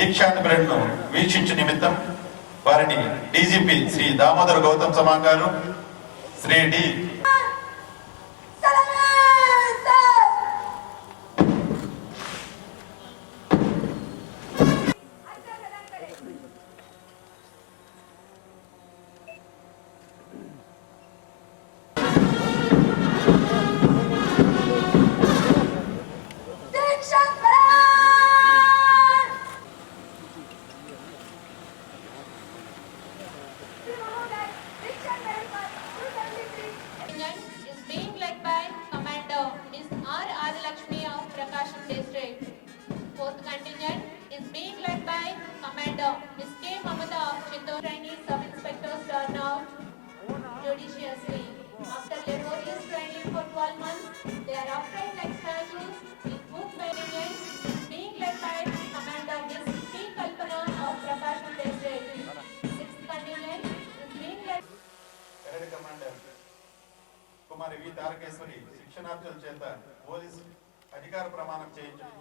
దీక్షాంత పరేడ్ను వీక్షించే నిమిత్తం వారిని డీజీపీ శ్రీ దామోదర్ గౌతమ్ సమాంగ్ గారు, Shri D judiciously. After laborious training for 12 months, they are upright like statues, with good management, being led by Commander Miss P. Kalpana of Prakasham District. Sixth contingent is being led. Parade Commander Kumari V. Tarakeswari శిక్షణార్థుల చేత police అధికార ప్రమాణం చేయించడం.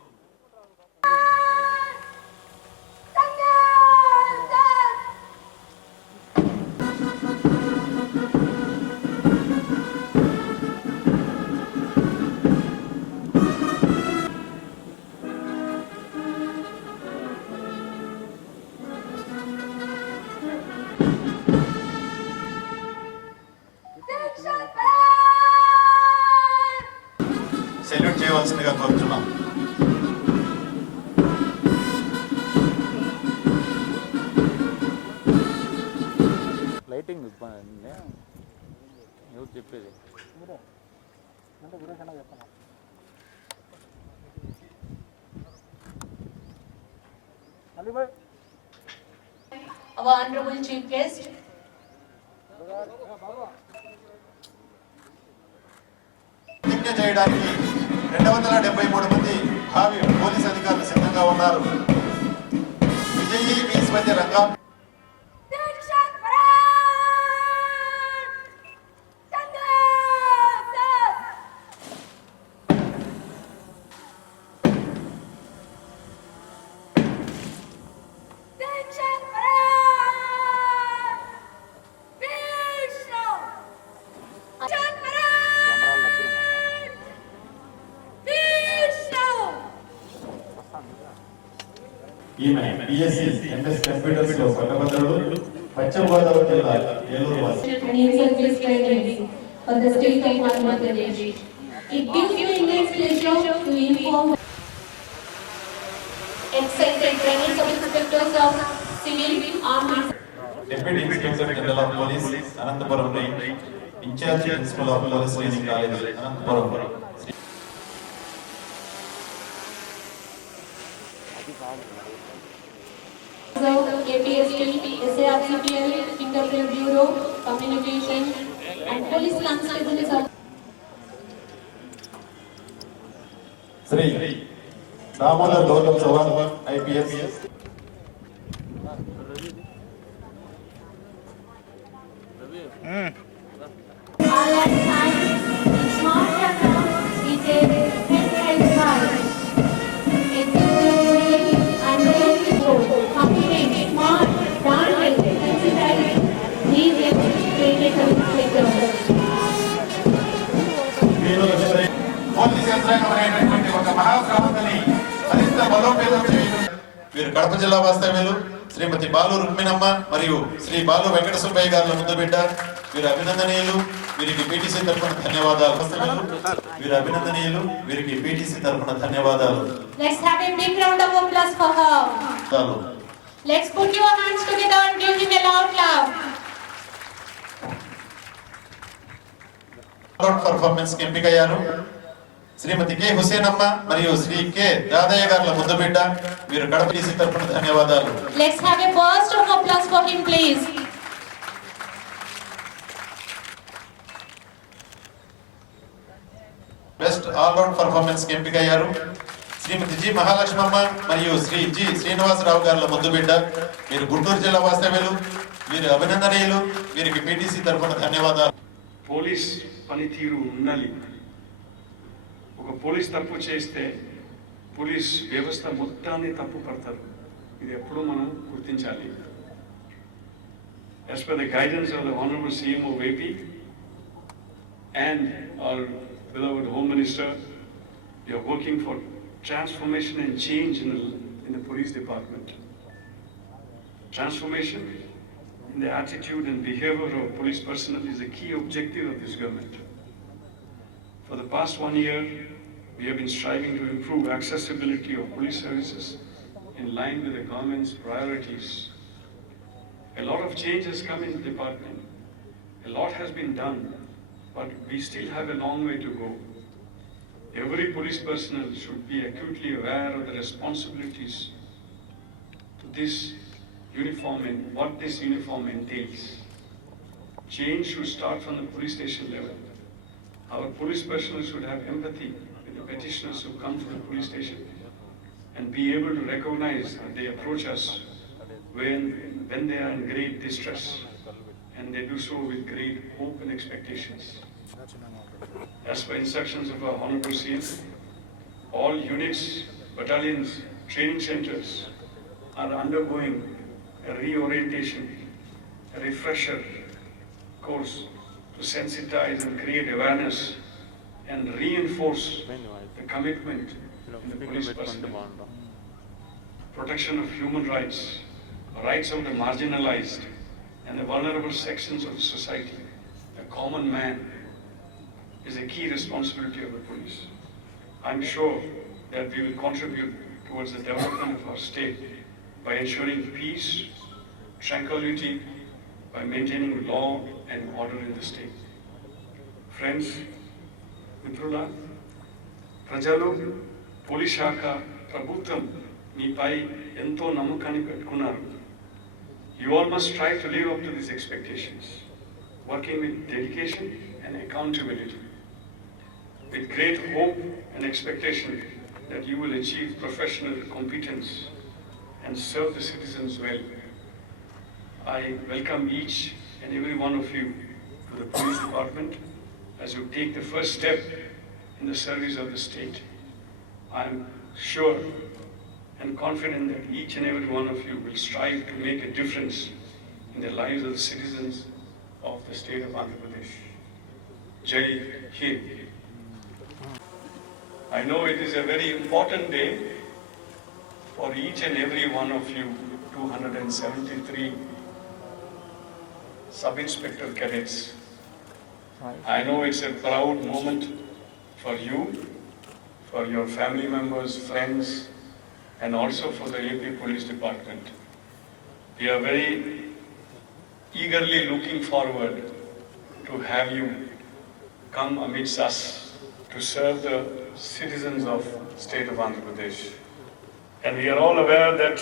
Salute చేయవలసిందిగా కోరుతున్నాం. Lighting ఎవరు చెప్పేది? Our Honorable Chief Guest, ప్రతిజ్ఞ చేయడానికి 273 మంది భావి పోలీసు అధికారులు సిద్ధంగా ఉన్నారు. విజయీ వీస్పతి రంగం ఈమె బిఎస్సి ఎంఎస్ కంప్యూటర్స్ లో పట్టభద్రుడు, పశ్చిమ గోదావరి జిల్లా ఏలూరు వాసి. for the state of Madhya Pradesh. It gives me immense pleasure to inform excited training sub-inspectors of civil armed. Deputy inspector general of police Anantapuram range, incharge principal of police training college Anantapuram. APSP, SARCPL, Fingerprint Bureau, Communication, and Police Constables of Shri Damodar Gautam Sawang IPS. all at times, smart and detailed and high. It's really and really good. Complete, smart, darn, sensitized, these police యంత్రాంగం అనేటువంటి ఒక మహాక్రమంని మరింత బలోపేతం చేయడం. వీరు కడప జిల్లా వాస్తవ్యులు శ్రీమతి బాలు రుక్మిణమ్మ మరియు శ్రీ బాలు వెంకట సుబ్బయ్య గారుల ముద్దు బిడ్డ. వీరు అభినందనీయులు. వీరికి పీటీసీ తరఫున ధన్యవాదాలు. వీరు అభినందనీయులు. వీరికి పీటీసీ తరఫున ధన్యవాదాలు. Let's have a big round of applause for her. Let's put your hands together and give him a loud clap. Performance కి ఎంపికయ్యారు శ్రీమతి కె హుసేనమ్మ మరియు శ్రీ కె దాదయ్య గారుల ముద్దు బిడ్డ. వీరు కడప టీసీ తరఫున ధన్యవాదాలు. Let's have a burst of applause for him, please. Best all round performance కి ఎంపికయ్యారు శ్రీమతి జి మహాలక్ష్మమ్మ మరియు శ్రీ జి శ్రీనివాసరావు గారుల ముద్దు బిడ్డ. వీరు గుంటూరు జిల్లా వాస్తవ్యులు. వీరు అభినందనీయులు. వీరికి పీటీసీ తరఫున ధన్యవాదాలు. పోలీస్ పనితీరు ఉండాలి. ఒక పోలీస్ తప్పు చేస్తే పోలీస్ వ్యవస్థ మొత్తాన్ని తప్పు పడతారు. ఇది ఎప్పుడూ మనం గుర్తించాలి. As per the guidance of the Honorable CM of AP and our beloved Home Minister, we are working for transformation and change in the police department. Transformation in the attitude and behavior of police personnel is a key objective of this government. For the past 1 year, we have been striving to improve accessibility of police services in line with the government's priorities. A lot of change has come in the department. A lot has been done, but we still have a long way to go. Every police personnel should be acutely aware of the responsibilities to this uniform and what this uniform entails. Change should start from the police station level. Our police personnel should have empathy with the petitioners who come to the police station and be able to recognize that they approach us when they are in great distress, and they do so with great hope and expectations. As per instructions of our Honorable CM, all units, battalions, training centers are undergoing a reorientation, a refresher course to sensitize and create awareness and reinforce the commitment in the police personnel. Protection of human rights, rights of the marginalized and the vulnerable sections of the society, the common man, is a key responsibility of the police. I'm sure that we will contribute towards the development of our state by ensuring peace, tranquility, by maintaining law and order in the state. Friends, మిత్రులా, ప్రజలు, police శాఖ, ప్రభుత్వం మీపై ఎంతో నమ్మకాన్ని పెట్టుకున్నారు. You all must strive to live up to these expectations, working with dedication and accountability, with great hope and expectation that you will achieve professional competence and serve the citizens well. I welcome each and every one of you to the police department as you take the first step in the service of the state. I am sure and confident that each and every one of you will strive to make a difference in the lives of the citizens of the state of Andhra Pradesh. Jai Hind. I know it is a very important day for each and every one of you, 273 sub-inspector cadets. I know it's a proud moment for you, for your family members, friends, and also for the AP Police Department. We are very eagerly looking forward to have you come amidst us to serve the citizens of state of Andhra Pradesh. And we are all aware that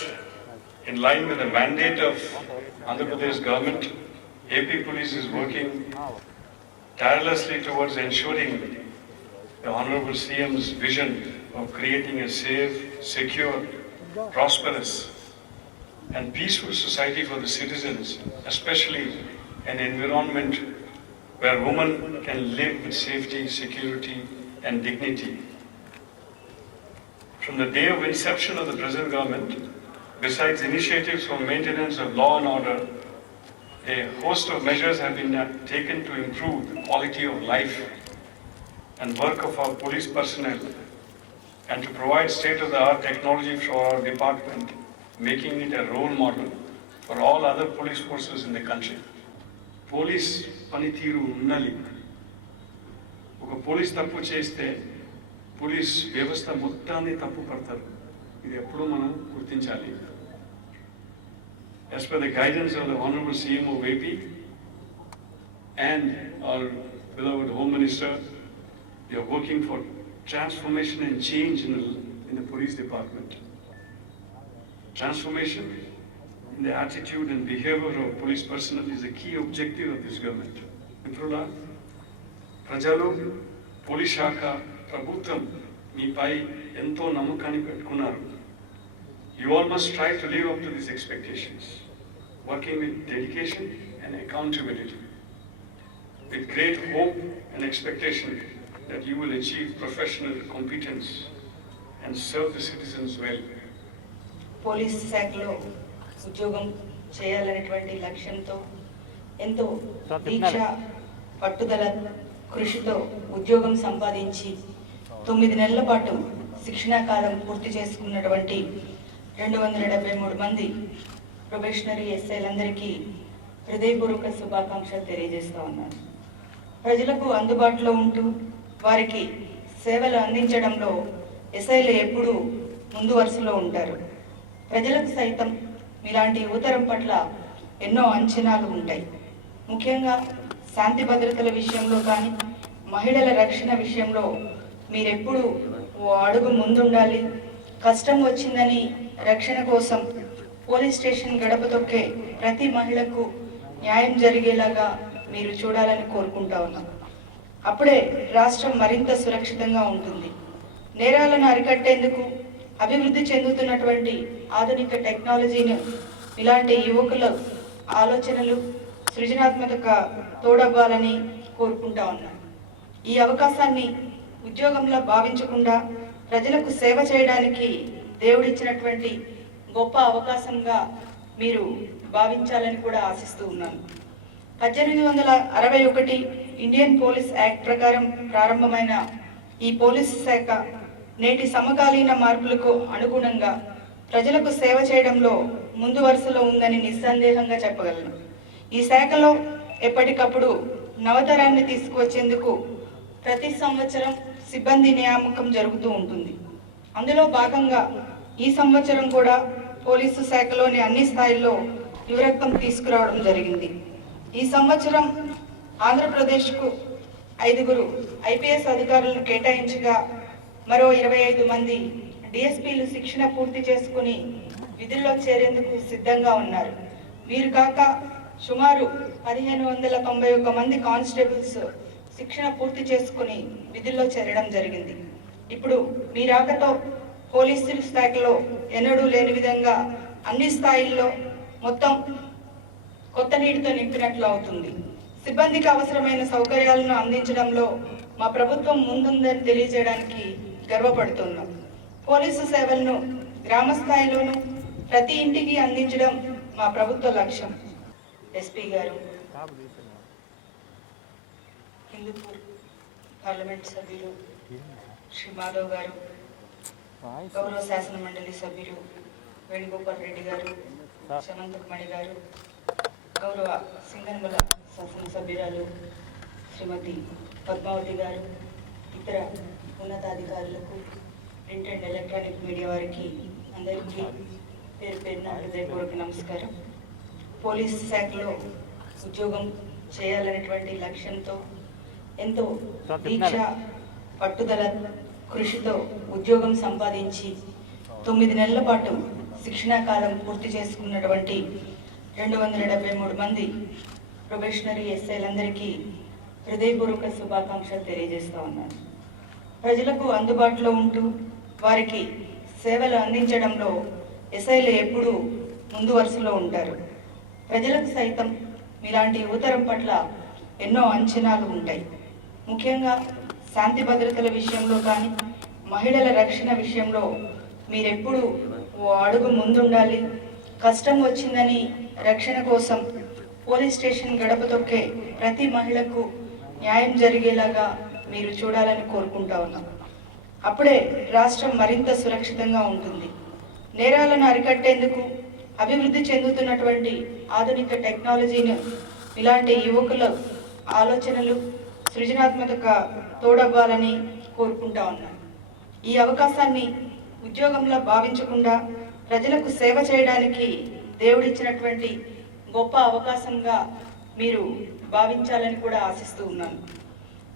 in line with the mandate of Andhra Pradesh government, AP Police is working tirelessly towards ensuring the Honorable CM's vision of creating a safe, secure, prosperous and peaceful society for the citizens, especially an environment where women can live with safety, security and dignity. From the day of inception of the present government, besides initiatives for maintenance of law and order, a host of measures have been taken to improve the quality of life and work of our police personnel and to provide state-of-the-art technology for our department, making it a role model for all other police forces in the country. Police పనితీరు ఉన్నలి. ఒక police తప్పు చేస్తే police వ్యవస్థ మొత్తాన్ని తప్పు పడతారు. ఇది ఎప్పుడూ మనం గుర్తించాలి. As per the guidance of the Honorable CM of AP and our beloved Home Minister, we are working for transformation and change in the police department. Transformation in the attitude and behavior of police personnel is a key objective of this government. మిత్రులా, ప్రజలు, police శాఖ, ప్రభుత్వం మీపై ఎంతో నమ్మకాన్ని పెట్టుకున్నారు. You all must strive to live up to these expectations, working with dedication and accountability, with great hope and expectation that you will achieve professional competence and serve the citizens well. Police శాఖలో ఉద్యోగం చేయాలనేటువంటి లక్ష్యంతో ఎంతో దీక్ష పట్టుదల కృషితో ఉద్యోగం సంపాదించి 9 నెలల పాటు శిక్షణా కాలం పూర్తి చేసుకున్నటువంటి 273 మంది ప్రొబేషనరీ ఎస్ఐలందరికీ హృదయపూర్వక శుభాకాంక్షలు తెలియజేస్తా ఉన్నాను. ప్రజలకు అందుబాటులో ఉంటూ వారికి సేవలు అందించడంలో ఎస్ఐలు ఎప్పుడూ ముందు వరుసలో ఉంటారు. ప్రజలకు సైతం ఇలాంటి యువతరం పట్ల ఎన్నో అంచనాలు ఉంటాయి. ముఖ్యంగా శాంతి భద్రతల విషయంలో కానీ మహిళల రక్షణ విషయంలో మీరెప్పుడు ఓ అడుగు ముందుండాలి. కష్టం వచ్చిందని రక్షణ కోసం పోలీస్ స్టేషన్ గడప తొక్కే ప్రతి మహిళకు న్యాయం జరిగేలాగా మీరు చూడాలని కోరుకుంటా ఉన్నాం. అప్పుడే రాష్ట్రం మరింత సురక్షితంగా ఉంటుంది. నేరాలను అరికట్టేందుకు అభివృద్ధి చెందుతున్నటువంటి ఆధునిక టెక్నాలజీని ఇలాంటి యువకుల ఆలోచనలు సృజనాత్మక తోడవ్వాలని కోరుకుంటా ఉన్నాం. ఈ అవకాశాన్ని ఉద్యోగంలో భావించకుండా ప్రజలకు సేవ చేయడానికి దేవుడిచ్చినటువంటి గొప్ప అవకాశంగా మీరు భావించాలని కూడా ఆశిస్తూ ఉన్నాను. 1861 ఇండియన్ పోలీస్ యాక్ట్ ప్రకారం ప్రారంభమైన ఈ పోలీస్ శాఖ నేటి సమకాలీన మార్పులకు అనుగుణంగా ప్రజలకు సేవ చేయడంలో ముందు వరుసలో ఉందని నిస్సందేహంగా చెప్పగలను. ఈ శాఖలో ఎప్పటికప్పుడు నవతరాన్ని తీసుకువచ్చేందుకు ప్రతి సంవత్సరం సిబ్బంది నియామకం జరుగుతూ ఉంటుంది. అందులో భాగంగా ఈ సంవత్సరం కూడా పోలీసు శాఖలోని అన్ని స్థాయిల్లో యువరక్తం తీసుకురావడం జరిగింది. ఈ సంవత్సరం ఆంధ్రప్రదేశ్కు 5 ఐపీఎస్ అధికారులను కేటాయించగా మరో 25 మంది డిఎస్పీలు శిక్షణ పూర్తి చేసుకుని విధుల్లో చేరేందుకు సిద్ధంగా ఉన్నారు. వీరు కాక సుమారు 1591 మంది కానిస్టేబుల్స్ శిక్షణ పూర్తి చేసుకుని విధుల్లో చేరడం జరిగింది. ఇప్పుడు మీ రాకతో పోలీసు శాఖలో ఎన్నడూ లేని విధంగా అన్ని స్థాయిల్లో మొత్తం కొత్త నీటితో నింపినట్లు అవుతుంది. సిబ్బందికి అవసరమైన సౌకర్యాలను అందించడంలో మా ప్రభుత్వం ముందుందని తెలియజేయడానికి గర్వపడుతున్నాం. పోలీసు సేవలను గ్రామ స్థాయిలోనూ ప్రతి ఇంటికి అందించడం మా ప్రభుత్వ లక్ష్యం. ఎస్పీ గారు, హిందూపూర్ పార్లమెంట్ సభ్యులు శ్రీ మాధవ్ గారు, గౌరవ శాసన మండలి సభ్యులు వేణుగోపాల్ రెడ్డి గారు, శమంతకమణి గారు, గౌరవ సింగనమల శాసనసభ్యురాలు శ్రీమతి పద్మావతి గారు, ఇతర ఉన్నతాధికారులకు, ప్రింట్ అండ్ ఎలక్ట్రానిక్ మీడియా వారికి అందరికీ పేరు పేరున హృదయపూర్వక నమస్కారం. పోలీస్ శాఖలో ఉద్యోగం చేయాలనేటువంటి లక్ష్యంతో ఎంతో దీక్ష పట్టుదల కృషితో ఉద్యోగం సంపాదించి 9 నెలల పాటు శిక్షణా కాలం పూర్తి చేసుకున్నటువంటి 273 మంది ప్రొబేషనరీ ఎస్ఐలందరికీ హృదయపూర్వక శుభాకాంక్షలు తెలియజేస్తా ఉన్నాను. ప్రజలకు అందుబాటులో ఉంటూ వారికి సేవలు అందించడంలో ఎస్ఐలు ఎప్పుడూ ముందు వరుసలో ఉంటారు. ప్రజలకు సైతం ఇలాంటి యువతరం పట్ల ఎన్నో అంచనాలు ఉంటాయి. ముఖ్యంగా శాంతి భద్రతల విషయంలో కానీ మహిళల రక్షణ విషయంలో మీరెప్పుడు ఓ అడుగు ముందుండాలి. కష్టం వచ్చిందని రక్షణ కోసం పోలీస్ స్టేషన్ గడప తొక్కే ప్రతి మహిళకు న్యాయం జరిగేలాగా మీరు చూడాలని కోరుకుంటా ఉన్నాం. అప్పుడే రాష్ట్రం మరింత సురక్షితంగా ఉంటుంది. నేరాలను అరికట్టేందుకు అభివృద్ధి చెందుతున్నటువంటి ఆధునిక టెక్నాలజీని ఇలాంటి యువకుల ఆలోచనలు సృజనాత్మక తోడవ్వాలని కోరుకుంటా ఉన్నాను. ఈ అవకాశాన్ని ఉద్యోగంలో భావించకుండా ప్రజలకు సేవ చేయడానికి దేవుడిచ్చినటువంటి గొప్ప అవకాశంగా మీరు భావించాలని కూడా ఆశిస్తూ ఉన్నాను.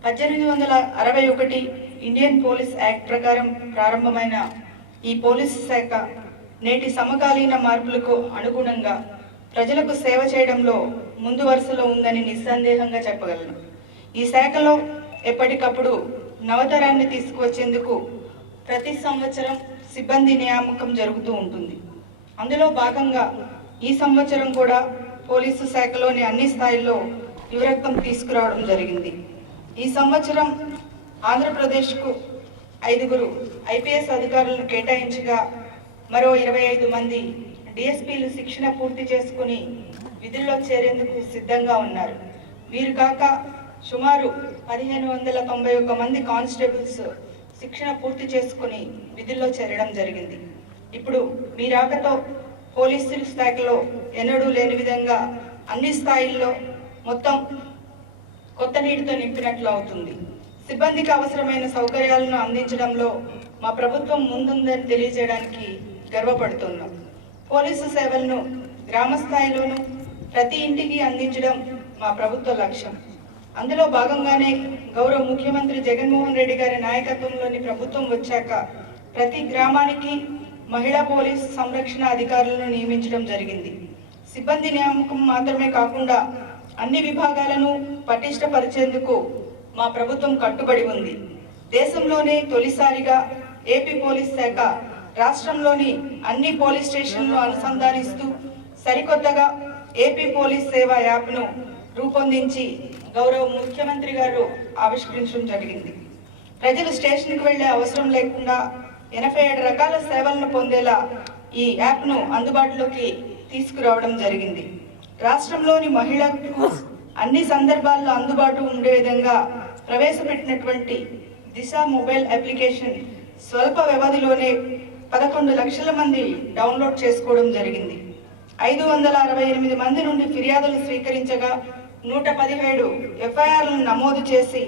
1861 ఇండియన్ పోలీస్ యాక్ట్ ప్రకారం ప్రారంభమైన ఈ పోలీస్ శాఖ నేటి సమకాలీన మార్పులకు అనుగుణంగా ప్రజలకు సేవ చేయడంలో ముందు వరుసలో ఉందని నిస్సందేహంగా చెప్పగలను. ఈ శాఖలో ఎప్పటికప్పుడు నవతరాన్ని తీసుకువచ్చేందుకు ప్రతి సంవత్సరం సిబ్బంది నియామకం జరుగుతూ ఉంటుంది. అందులో భాగంగా ఈ సంవత్సరం కూడా పోలీసు శాఖలోని అన్ని స్థాయిల్లో యువరక్తం తీసుకురావడం జరిగింది. ఈ సంవత్సరం ఆంధ్రప్రదేశ్కు 5 ఐపీఎస్ అధికారులను కేటాయించగా మరో 25 మంది డిఎస్పీలు శిక్షణ పూర్తి చేసుకుని విధుల్లో చేరేందుకు సిద్ధంగా ఉన్నారు. వీరు కాక సుమారు 1591 మంది కానిస్టేబుల్స్ శిక్షణ పూర్తి చేసుకుని విధుల్లో చేరడం జరిగింది. ఇప్పుడు మీ రాకతో పోలీసుల శాఖలో ఎన్నడూ లేని విధంగా అన్ని స్థాయిల్లో మొత్తం కొత్త నీటితో నింపినట్లు అవుతుంది. సిబ్బందికి అవసరమైన సౌకర్యాలను అందించడంలో మా ప్రభుత్వం ముందుందని తెలియజేయడానికి గర్వపడుతున్నాం. పోలీసు సేవలను గ్రామ స్థాయిలోనూ ప్రతి ఇంటికి అందించడం మా ప్రభుత్వ లక్ష్యం. అందులో భాగంగానే గౌరవ ముఖ్యమంత్రి జగన్మోహన్ రెడ్డి గారి నాయకత్వంలోని ప్రభుత్వం వచ్చాక ప్రతి గ్రామానికి మహిళా పోలీస్ సంరక్షణ అధికారులను నియమించడం జరిగింది. సిబ్బంది నియామకం మాత్రమే కాకుండా అన్ని విభాగాలను పటిష్టపరిచేందుకు మా ప్రభుత్వం కట్టుబడి ఉంది. దేశంలోనే తొలిసారిగా ఏపీ పోలీస్ శాఖ రాష్ట్రంలోని అన్ని పోలీస్ స్టేషన్లను అనుసంధానిస్తూ సరికొత్తగా ఏపీ పోలీస్ సేవ యాప్ను రూపొందించి గౌరవ ముఖ్యమంత్రి గారు ఆవిష్కరించడం జరిగింది. ప్రజలు స్టేషన్కి వెళ్లే అవసరం లేకుండా 87 రకాల సేవలను పొందేలా ఈ యాప్ను అందుబాటులోకి తీసుకురావడం జరిగింది. రాష్ట్రంలోని మహిళలకు అన్ని సందర్భాల్లో అందుబాటు ఉండే విధంగా ప్రవేశపెట్టినటువంటి దిశ మొబైల్ అప్లికేషన్ స్వల్ప వ్యవధిలోనే 11 లక్షల మంది డౌన్లోడ్ చేసుకోవడం జరిగింది. 568 మంది నుండి ఫిర్యాదులు స్వీకరించగా 117 ఎఫ్ఐఆర్లను నమోదు చేసి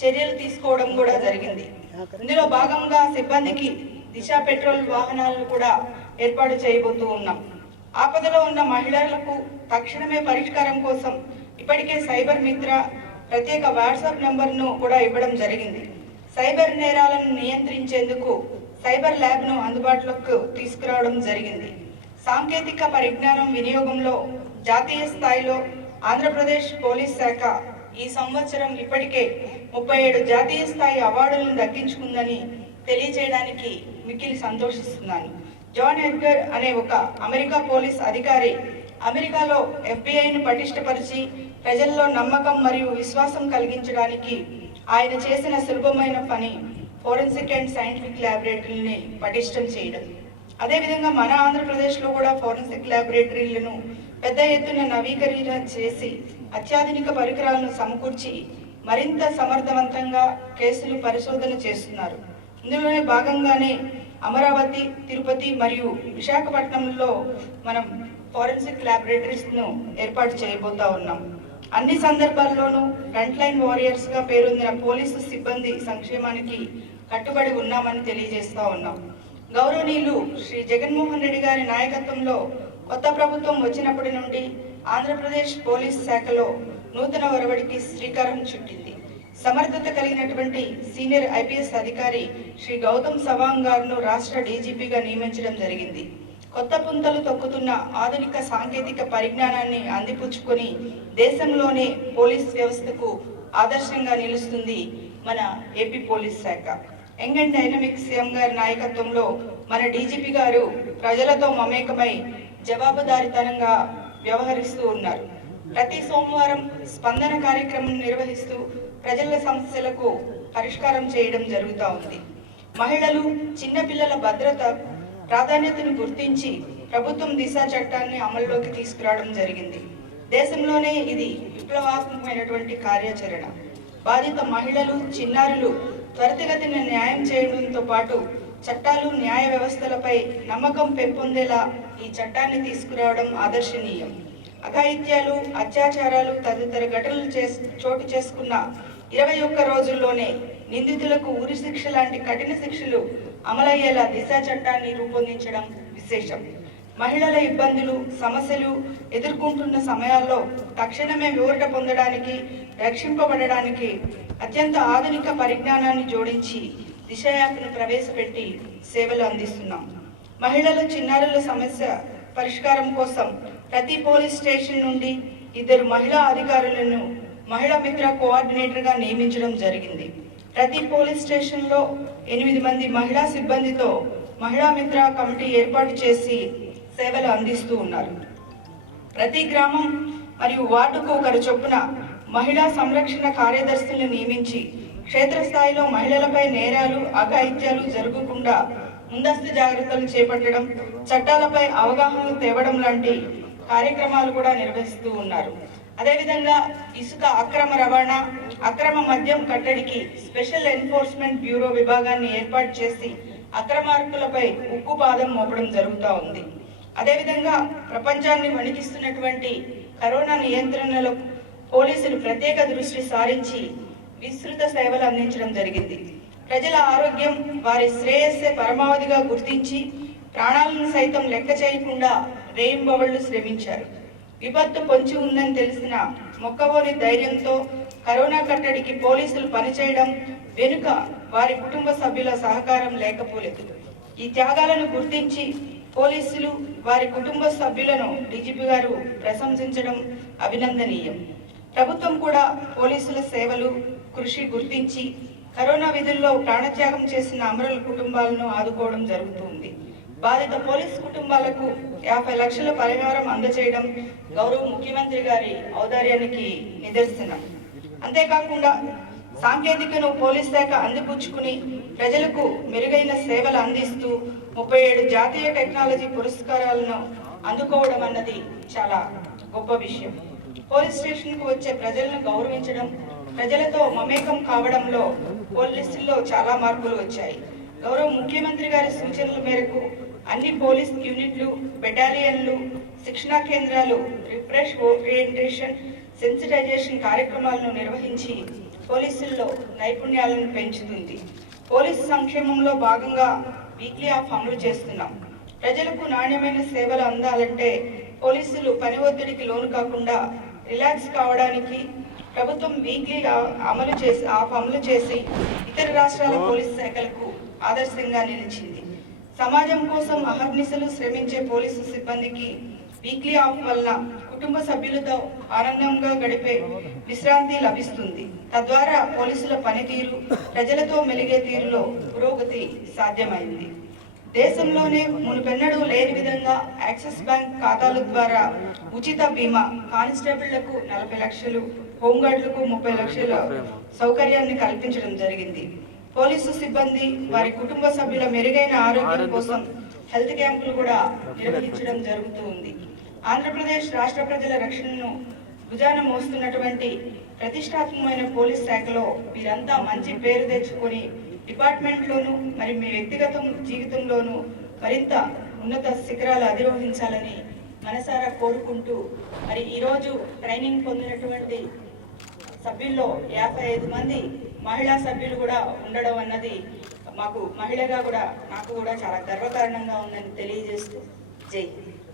చర్యలు తీసుకోవడం కూడా జరిగింది. ఇందులో భాగంగా సిబ్బందికి దిశ పెట్రోల్ వాహనాలను కూడా ఏర్పాటు చేయబోతూ ఉన్నాం. ఆపదలో ఉన్న మహిళలకు తక్షణమే పరిష్కారం కోసం ఇప్పటికే సైబర్ మిత్ర ప్రత్యేక వాట్సాప్ నంబర్ను కూడా ఇవ్వడం జరిగింది. సైబర్ నేరాలను నియంత్రించేందుకు సైబర్ ల్యాబ్ను అందుబాటులోకి తీసుకురావడం జరిగింది. సాంకేతిక పరిజ్ఞానం వినియోగంలో జాతీయ స్థాయిలో ఆంధ్రప్రదేశ్ పోలీస్ శాఖ ఈ సంవత్సరం ఇప్పటికే 37 జాతీయ స్థాయి అవార్డులను దక్కించుకుందని తెలియజేయడానికి మిక్కిలి సంతోషిస్తున్నాను. జాన్ ఎడ్గర్ అనే ఒక అమెరికా పోలీస్ అధికారి అమెరికాలో ఎఫ్బిఐను పటిష్టపరిచి ప్రజల్లో నమ్మకం మరియు విశ్వాసం కలిగించడానికి ఆయన చేసిన సులభమైన పని ఫోరెన్సిక్ అండ్ సైంటిఫిక్ ల్యాబొరేటరీని పటిష్టం చేయడం. అదేవిధంగా మన ఆంధ్రప్రదేశ్లో కూడా ఫోరెన్సిక్ ల్యాబొరేటరీలను పెద్ద ఎత్తున నవీకరణ చేసి అత్యాధునిక పరికరాలను సమకూర్చి మరింత సమర్థవంతంగా కేసులు పరిశోధన చేస్తున్నారు. ఇందులోనే భాగంగానే అమరావతి, తిరుపతి మరియు విశాఖపట్నంలో మనం ఫోరెన్సిక్ ల్యాబొరేటరీస్ను ఏర్పాటు చేయబోతా ఉన్నాం. అన్ని సందర్భాల్లోనూ ఫ్రంట్ లైన్ వారియర్స్గా పేరొందిన పోలీసు సిబ్బంది సంక్షేమానికి కట్టుబడి ఉన్నామని తెలియజేస్తా ఉన్నాం. గౌరవనీయులు శ్రీ జగన్మోహన్ రెడ్డి గారి నాయకత్వంలో కొత్త ప్రభుత్వం వచ్చినప్పటి నుండి ఆంధ్రప్రదేశ్ పోలీస్ శాఖలో నూతన ఒరవడికి శ్రీకారం చుట్టింది. సమర్థత కలిగినటువంటి సీనియర్ ఐపీఎస్ అధికారి శ్రీ గౌతమ్ సవాంగ్ గారును రాష్ట్ర డీజీపీగా నియమించడం జరిగింది. కొత్త పుంతలు తొక్కుతున్న ఆధునిక సాంకేతిక పరిజ్ఞానాన్ని అందిపుచ్చుకొని దేశంలోనే పోలీస్ వ్యవస్థకు ఆదర్శంగా నిలుస్తుంది మన ఏపీ పోలీస్ శాఖ. యంగ్ అండ్ డైనమిక్ సీఎం గారి నాయకత్వంలో మన డీజీపీ గారు ప్రజలతో మమేకమై జవాబుదారీతనంగా వ్యవహరిస్తూ ఉన్నారు. ప్రతి సోమవారం స్పందన కార్యక్రమం నిర్వహిస్తూ ప్రజల సమస్యలకు పరిష్కారం చేయడం జరుగుతూ ఉంది. మహిళలు, చిన్నపిల్లల భద్రత ప్రాధాన్యతను గుర్తించి ప్రభుత్వం దిశ చట్టాన్ని అమల్లోకి తీసుకురావడం జరిగింది. దేశంలోనే ఇది విప్లవాత్మకమైనటువంటి కార్యాచరణ. బాధిత మహిళలు, చిన్నారులు త్వరితగతిన న్యాయం చేయడంతో పాటు చట్టాలు, న్యాయ వ్యవస్థలపై నమ్మకం పెంపొందేలా ఈ చట్టాన్ని తీసుకురావడం ఆదర్శనీయం. అఘాయిత్యాలు, అత్యాచారాలు తదితర ఘటనలు చోటు చేసుకున్న 21 రోజుల్లోనే నిందితులకు ఉరి శిక్ష లాంటి కఠిన శిక్షలు అమలయ్యేలా దిశ చట్టాన్ని రూపొందించడం విశేషం. మహిళల ఇబ్బందులు, సమస్యలు ఎదుర్కొంటున్న సమయాల్లో తక్షణమే వివరణ పొందడానికి, రక్షింపబడడానికి అత్యంత ఆధునిక పరిజ్ఞానాన్ని జోడించి దిశ యాప్ను ప్రవేశపెట్టి సేవలు అందిస్తున్నాం. మహిళల, చిన్నారుల సమస్య పరిష్కారం కోసం ప్రతి పోలీస్ స్టేషన్ నుండి 2 మహిళా అధికారులను మహిళా మిత్ర కోఆర్డినేటర్గా నియమించడం జరిగింది. ప్రతి పోలీస్ స్టేషన్లో 8 మంది మహిళా సిబ్బందితో మహిళా మిత్ర కమిటీ ఏర్పాటు చేసి సేవలు అందిస్తూ ఉన్నారు. ప్రతి గ్రామం మరియు వార్డుకు ఒకరు చొప్పున మహిళా సంరక్షణ కార్యదర్శులను నియమించి క్షేత్రస్థాయిలో మహిళలపై నేరాలు, అఘాయిత్యాలు జరగకుండా ముందస్తు జాగ్రత్తలు చేపట్టడం, చట్టాలపై అవగాహన తేవడం లాంటి కార్యక్రమాలు కూడా నిర్వహిస్తూ ఉన్నారు. అదేవిధంగా ఇసుక అక్రమ రవాణా, అక్రమ మద్యం కట్టడికి స్పెషల్ ఎన్ఫోర్స్మెంట్ బ్యూరో విభాగాన్ని ఏర్పాటు చేసి అక్రమార్కులపై ఉక్కుపాదం మోపడం జరుగుతూ ఉంది. అదేవిధంగా ప్రపంచాన్ని వణికిస్తున్నటువంటి కరోనా నియంత్రణలో పోలీసులు ప్రత్యేక దృష్టి సారించి విస్తృత సేవలు అందించడం జరిగింది. ప్రజల ఆరోగ్యం, వారి శ్రేయస్సే పరమావధిగా గుర్తించి ప్రాణాలను సైతం లెక్క చేయకుండా రేయింబవళ్లు శ్రమించారు. విపత్తు పొంచి ఉందని తెలిసిన మొక్కవోని ధైర్యంతో కరోనా కట్టడికి పోలీసులు పనిచేయడం వెనుక వారి కుటుంబ సభ్యుల సహకారం లేకపోలేదు. ఈ త్యాగాలను గుర్తించి పోలీసులు, వారి కుటుంబ సభ్యులను డీజీపీ గారు ప్రశంసించడం అభినందనీయం. ప్రభుత్వం కూడా పోలీసుల సేవలు, కృషి గుర్తించి కరోనా విధుల్లో ప్రాణత్యాగం చేసిన అమరుల కుటుంబాలను ఆదుకోవడం జరుగుతుంది. బాధిత పోలీసు కుటుంబాలకు 50 లక్షల పరిహారం అందజేయడం గౌరవ ముఖ్యమంత్రి గారి ఔదార్యానికి నిదర్శనం. అంతేకాకుండా సాంకేతికను పోలీస్ శాఖ అందిపుచ్చుకుని ప్రజలకు మెరుగైన సేవలు అందిస్తూ 37 జాతీయ టెక్నాలజీ పురస్కారాలను అందుకోవడం అన్నది చాలా గొప్ప విషయం. పోలీస్ స్టేషన్కు వచ్చే ప్రజలను గౌరవించడం, ప్రజలతో మమేకం కావడంలో పోలీసుల్లో చాలా మార్పులు వచ్చాయి. గౌరవ ముఖ్యమంత్రి గారి సూచనల మేరకు అన్ని పోలీస్ యూనిట్లు, బెటాలియన్లు, శిక్షణా కేంద్రాలు రిఫ్రెష్, ఓరియంటేషన్, సెన్సిటైజేషన్ కార్యక్రమాలను నిర్వహించి పోలీసుల్లో నైపుణ్యాలను పెంచుతుంది. పోలీసు సంక్షేమంలో భాగంగా వీక్లీ ఆఫ్ అమలు చేస్తున్నాం. ప్రజలకు నాణ్యమైన సేవలు అందాలంటే పోలీసులు పని ఒత్తిడికి లోను కాకుండా రిలాక్స్ కావడానికి ప్రభుత్వం వీక్లీ అమలు చేసి ఇతర రాష్ట్రాల పోలీసు శాఖలకు ఆదర్శంగా నిలిచింది. సమాజం కోసం అహర్నిశలు శ్రమించే పోలీసు సిబ్బందికి వీక్లీ ఆఫ్ వల్ల కుటుంబ సభ్యులతో ఆనందంగా గడిపే విశ్రాంతి లభిస్తుంది. తద్వారా పోలీసుల పనితీరు, ప్రజలతో మెలిగే తీరులో పురోగతి సాధ్యమైంది. దేశంలోనే మునుపెన్నడూ లేని విధంగా యాక్సిస్ బ్యాంక్ ఖాతాల ద్వారా ఉచిత బీమా, కానిస్టేబుళ్లకు 40 లక్షలు, హోంగార్డులకు 30 లక్షల సౌకర్యాన్ని కల్పించడం జరిగింది. పోలీసు సిబ్బంది, వారి కుటుంబ సభ్యుల మెరుగైన ఆరోగ్యం కోసం హెల్త్ క్యాంపులు కూడా నిర్వహించడం జరుగుతూ ఉంది. ఆంధ్రప్రదేశ్ రాష్ట్ర ప్రజల రక్షణను భుజాన మోస్తున్నటువంటి ప్రతిష్టాత్మకమైన పోలీస్ శాఖలో మీరంతా మంచి పేరు తెచ్చుకొని డిపార్ట్మెంట్లోనూ మరి మీ వ్యక్తిగత జీవితంలోనూ మరింత ఉన్నత శిఖరాలు అధిరోహించాలని మనసారా కోరుకుంటూ, మరి ఈరోజు ట్రైనింగ్ పొందినటువంటి సభ్యుల్లో 55 మంది మహిళా సభ్యులు కూడా ఉండడం అన్నది మాకు మహిళగా కూడా నాకు కూడా చాలా గర్వకారణంగా ఉందని తెలియజేస్తూ జై హింద్.